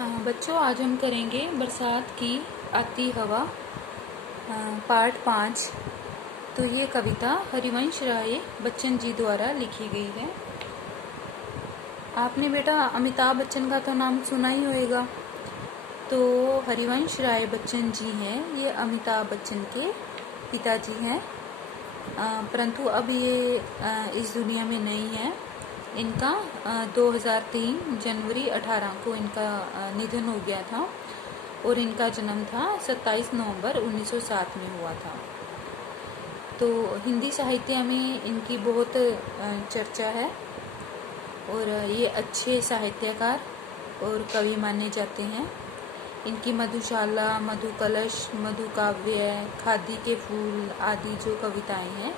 बच्चों, आज हम करेंगे बरसात की आती हवा पार्ट 5। तो ये कविता हरिवंश राय बच्चन जी द्वारा लिखी गई है। आपने बेटा अमिताभ बच्चन का तो नाम सुना ही होगा। तो हरिवंश राय बच्चन जी हैं, ये अमिताभ बच्चन के पिताजी हैं, परंतु अब ये इस दुनिया में नहीं है। इनका 2003 जनवरी 18 को इनका निधन हो गया था और इनका जन्म था 27 नवंबर 1907 में हुआ था। तो हिंदी साहित्य में इनकी बहुत चर्चा है और ये अच्छे साहित्यकार और कवि माने जाते हैं। इनकी मधुशाला, मधुकलश, मधुकाव्य, खादी के फूल आदि जो कविताएं हैं,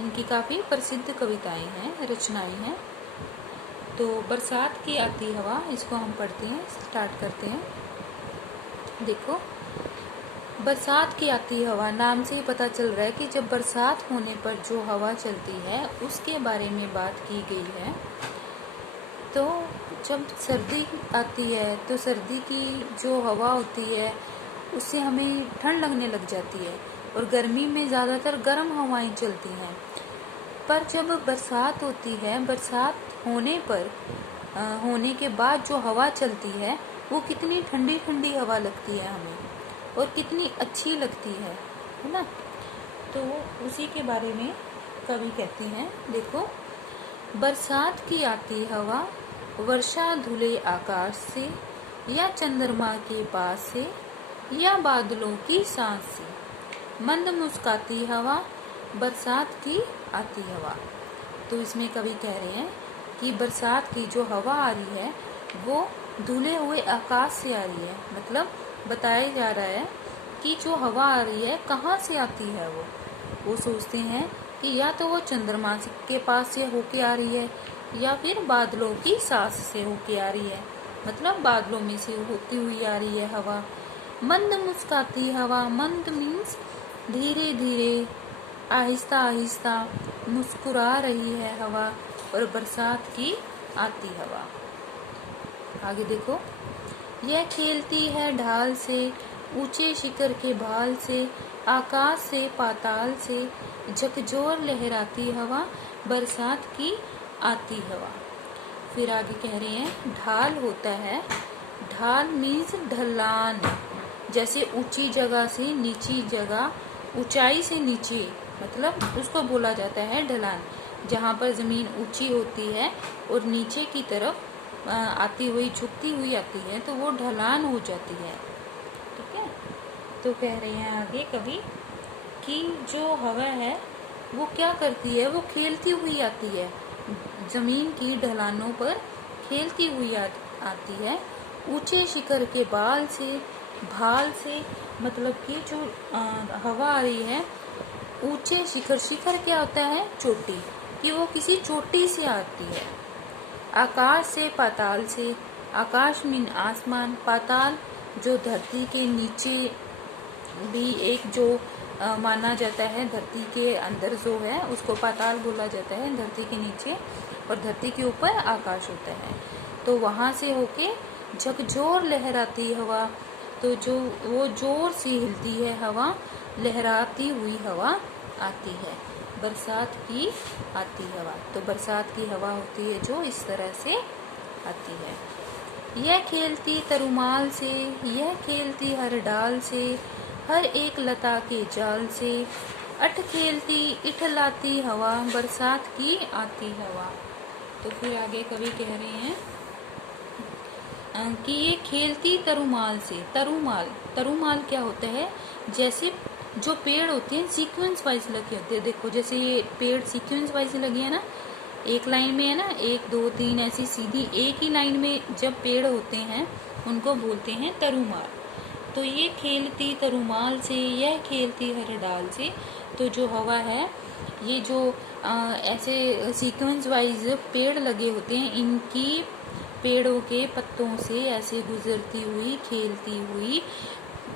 इनकी काफ़ी प्रसिद्ध कविताएं हैं, रचनाएं हैं। तो बरसात की आती हवा, इसको हम पढ़ते हैं, स्टार्ट करते हैं। देखो, बरसात की आती हवा नाम से ही पता चल रहा है कि जब बरसात होने पर जो हवा चलती है उसके बारे में बात की गई है। तो जब सर्दी आती है तो सर्दी की जो हवा होती है उससे हमें ठंड लगने लग जाती है और गर्मी में ज़्यादातर गर्म हवाएं चलती हैं। पर जब बरसात होती है, बरसात होने के बाद जो हवा चलती है वो कितनी ठंडी ठंडी हवा लगती है हमें और कितनी अच्छी लगती है ना। तो उसी के बारे में कवि कहते हैं। देखो, बरसात की आती हवा वर्षा धुले आकाश से या चंद्रमा के पास से या बादलों की सांस से, मंद मुस्काती हवा बरसात की आती हवा। तो इसमें कवि कह रहे हैं कि बरसात की जो हवा आ रही है वो धुले हुए आकाश से आ रही है। मतलब बताया जा रहा है कि जो हवा आ रही है कहाँ से आती है। वो सोचते हैं कि या तो वो चंद्रमा के पास से होके आ रही है या फिर बादलों की सांस से होके आ रही है। मतलब बादलों में से होती हुई आ रही है हवा। मंद मुस्काती हवा, मंद मीन्स धीरे धीरे, आहिस्ता आहिस्ता मुस्कुरा रही है हवा और बरसात की आती हवा। आगे देखो, यह खेलती है ढाल से, ऊंचे शिखर के भाल से, आकाश से पाताल से, झकझोर लहराती हवा बरसात की आती हवा। फिर आगे कह रहे हैं, ढाल होता है, ढाल मीन्स ढलान, जैसे ऊंची जगह से नीची जगह, ऊंचाई से नीचे, मतलब उसको बोला जाता है ढलान। जहाँ पर जमीन ऊंची होती है और नीचे की तरफ आती हुई, झुकती हुई आती है, तो वो ढलान हो जाती है। ठीक है। तो कह रहे हैं आगे कवि कि जो हवा है वो क्या करती है, वो खेलती हुई आती है, जमीन की ढलानों पर खेलती हुई आती है। ऊंचे शिखर के बाल से, भाल से, मतलब कि जो हवा आ रही है ऊंचे शिखर, शिखर क्या होता है, चोटी, कि वो किसी चोटी से आती है। आकाश से पाताल से, आकाश मीन आसमान, पाताल जो धरती के नीचे भी एक जो माना जाता है, धरती के अंदर जो है उसको पाताल बोला जाता है, धरती के नीचे, और धरती के ऊपर आकाश होता है। तो वहां से होके झकझोर लहराती हवा, तो जो वो जोर से हिलती है हवा, लहराती हुई हवा आती है, बरसात की आती हवा। तो बरसात की हवा होती है जो इस तरह से आती है। यह खेलती तरुमाल से, यह खेलती हर डाल से, हर एक लता के जाल से, अठ खेलती इठलाती हवा बरसात की आती हवा। तो फिर आगे कवि कह रहे हैं कि ये खेलती तरुमाल से, तरुमाल क्या होता है, जैसे जो पेड़ होते हैं सीक्वेंस वाइज लगे होते हैं। देखो, जैसे ये पेड़ सीक्वेंस वाइज लगे हैं ना, एक लाइन में है ना, 1 2 3 ऐसी सीधी एक ही लाइन में जब पेड़ होते हैं उनको बोलते हैं तरुमाल। तो ये खेलती तरुमाल से, यह खेलती हर डाल से, तो जो हवा है, ये जो ऐसे सीक्वेंस वाइज पेड़ लगे होते हैं, इनकी पेड़ों के पत्तों से ऐसे गुजरती हुई, खेलती हुई,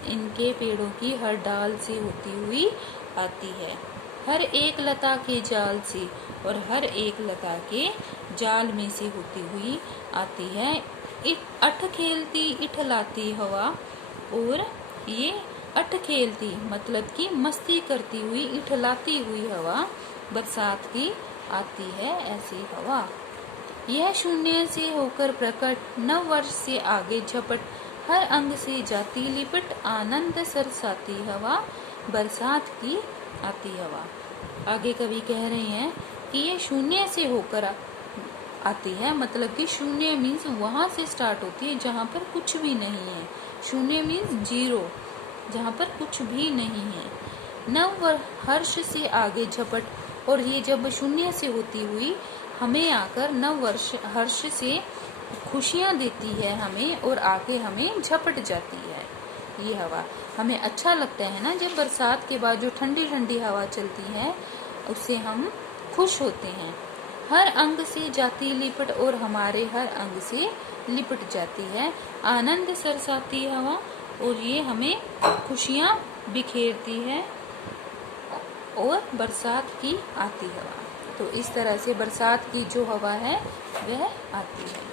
इनके पेड़ों की हर डाल से होती हुई आती है, हर एक लता के जाल से, और हर एक लता के जाल में से होती हुई आती है। अठ खेलती इठलाती हवा, और ये अठ खेलती मतलब कि मस्ती करती हुई, इठलाती हुई हवा बरसात की आती है ऐसी हवा। यह शून्य से होकर प्रकट, नव वर्ष से आगे झपट, हर अंग से जाती लिपट, आनंद सरसाती हवा बरसात की आती हवा। आगे कवि कह रहे हैं कि ये शून्य से होकर आती है, मतलब कि शून्य मीन्स वहां से स्टार्ट होती है जहां पर कुछ भी नहीं है। शून्य मीन्स जीरो, जहां पर कुछ भी नहीं है। नव हर्ष से आगे झपट, और ये जब शून्य से होती हुई हमें आकर नव वर्ष हर्ष से खुशियां देती है हमें, और आके हमें झपट जाती है ये हवा। हमें अच्छा लगता है ना, जब बरसात के बाद जो ठंडी ठंडी हवा चलती है उससे हम खुश होते हैं। हर अंग से जाती लिपट, और हमारे हर अंग से लिपट जाती है। आनंद सरसाती हवा, और ये हमें खुशियां बिखेरती है, और बरसात की आती हवा। तो इस तरह से बरसात की जो हवा है वह आती है।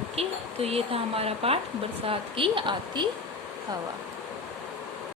ओके, तो ये था हमारा पाठ बरसात की आती हवा।